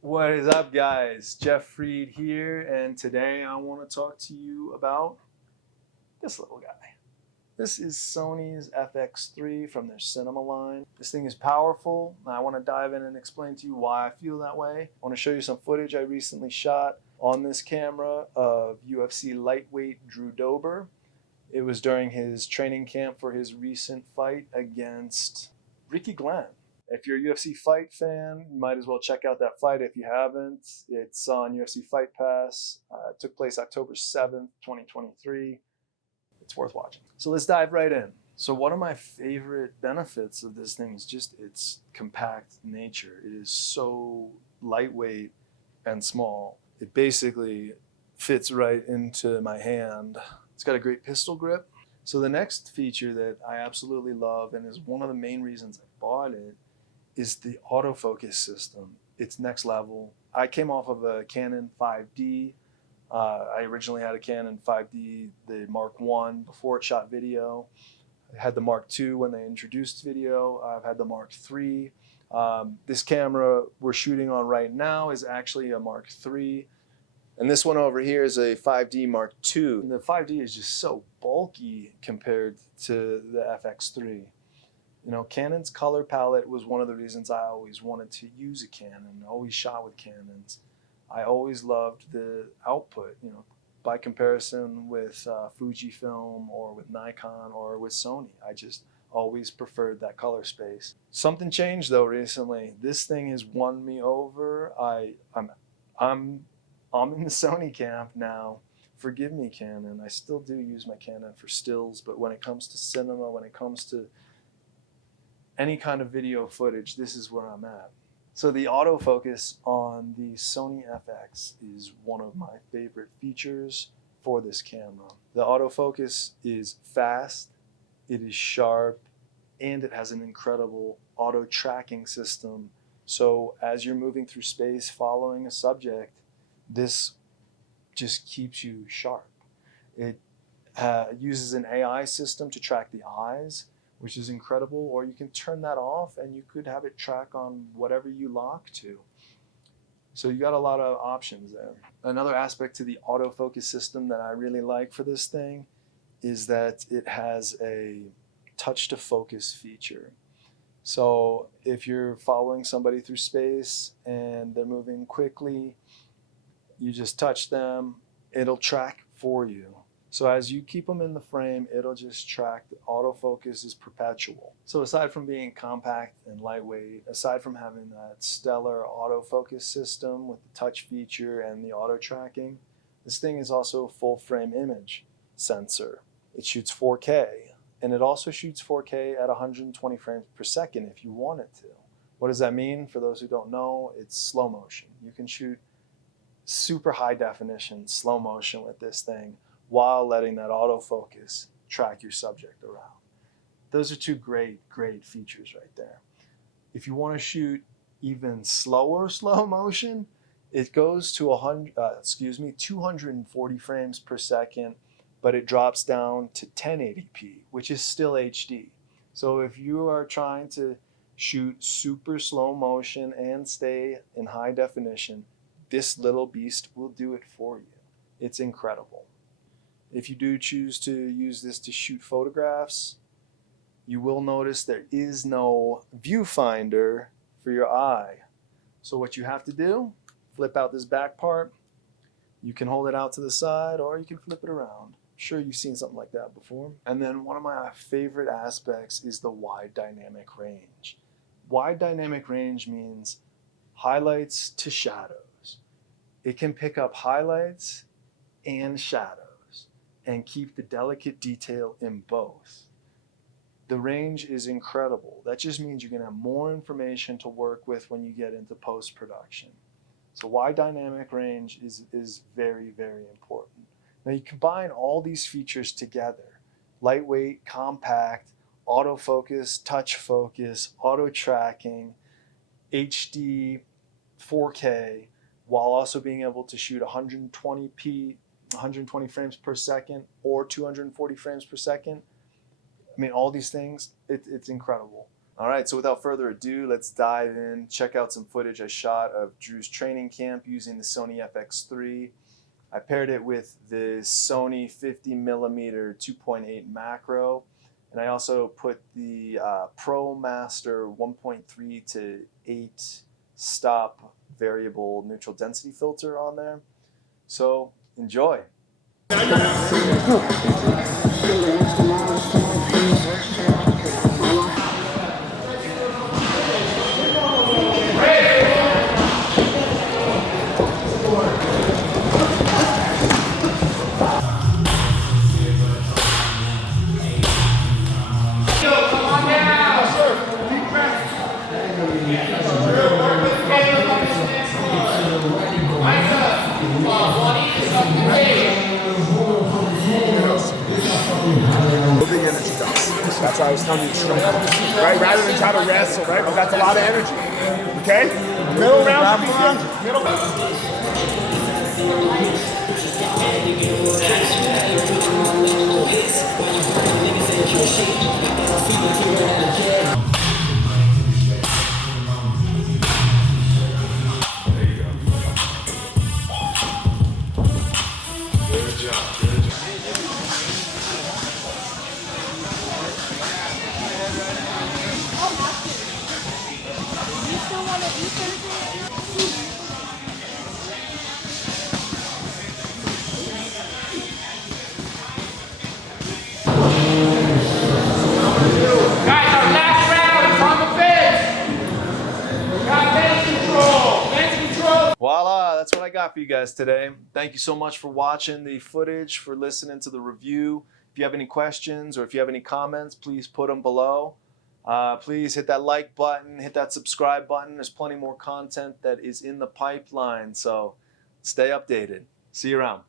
What is up, guys? Jeff Fried here, and today I want to talk to you about this little guy. This is Sony's FX3 from their cinema line. This thing is powerful, and I want to dive in and explain to you why I feel that way. I want to show you some footage I recently shot on this camera of UFC lightweight Drew Dober. It was during his training camp for his recent fight against Ricky Glenn. If you're a UFC fight fan, you might as well check out that fight if you haven't. It's on UFC Fight Pass. It took place October 7th, 2023. It's worth watching. So let's dive right in. So one of my favorite benefits of this thing is just its compact nature. It is so lightweight and small. It basically fits right into my hand. It's got a great pistol grip. So the next feature that I absolutely love, and is one of the main reasons I bought it, is the autofocus system. It's next level. I came off of a Canon 5D. I originally had a Canon 5D, the Mark I, before it shot video. I had the Mark II when they introduced video. I've had the Mark III. This camera we're shooting on right now is actually a Mark III. And this one over here is a 5D Mark II. And the 5D is just so bulky compared to the FX3. You know, Canon's color palette was one of the reasons I always wanted to use a Canon, always shot with Canons. I always loved the output, you know, by comparison with Fujifilm or with Nikon or with Sony. I just always preferred that color space. Something changed though recently. This thing has won me over. I'm in the Sony camp now. Forgive me, Canon. I still do use my Canon for stills, but when it comes to cinema, when it comes to any kind of video footage, this is where I'm at. So the autofocus on the Sony FX is one of my favorite features for this camera. The autofocus is fast, it is sharp, and it has an incredible auto tracking system. So as you're moving through space following a subject, this just keeps you sharp. It uses an AI system to track the eyes, which is incredible, or you can turn that off and you could have it track on whatever you lock to. So you got a lot of options there. Another aspect to the autofocus system that I really like for this thing is that it has a touch to focus feature. So if you're following somebody through space and they're moving quickly, you just touch them, it'll track for you. So as you keep them in the frame, it'll just track. The autofocus is perpetual. So aside from being compact and lightweight, aside from having that stellar autofocus system with the touch feature and the auto tracking, this thing is also a full frame image sensor. It shoots 4K, and it also shoots 4K at 120 frames per second if you want it to. What does that mean? For those who don't know, it's slow motion. You can shoot super high definition slow motion with this thing while letting that autofocus track your subject around. Those are two great features right there. If you want to shoot even slower slow motion, it goes to 240 frames per second, but it drops down to 1080p, which is still HD. So if you are trying to shoot super slow motion and stay in high definition, this little beast will do it for you. It's incredible. If you do choose to use this to shoot photographs, you will notice there is no viewfinder for your eye. So what you have to do, flip out this back part. You can hold it out to the side or you can flip it around. I'm sure you've seen something like that before. And then one of my favorite aspects is the wide dynamic range. Wide dynamic range means highlights to shadows. It can pick up highlights and shadows and keep the delicate detail in both. The range is incredible. That just means you're going to have more information to work with when you get into post-production. So wide dynamic range is very important. Now you combine all these features together: lightweight, compact, autofocus, touch focus, auto tracking, HD, 4K, while also being able to shoot 120p, 120 frames per second or 240 frames per second. I mean, all these things, it's incredible. All right, so without further ado, let's dive in, check out some footage I shot of Drew's training camp using the Sony FX3. I paired it with the Sony 50mm 2.8 macro, and I also put the Pro Master 1.3 to 8 stop variable neutral density filter on there. So enjoy. That's why I was telling you to shrink, right? Rather than try to wrestle, right? But that's a lot of energy. Okay? Middle round, middle. Voila, that's what I got for you guys today. Thank you so much for watching the footage, for listening to the review. If you have any questions or if you have any comments, please put them below. Please hit that like button, hit that subscribe button. There's plenty more content that is in the pipeline, so stay updated. See you around.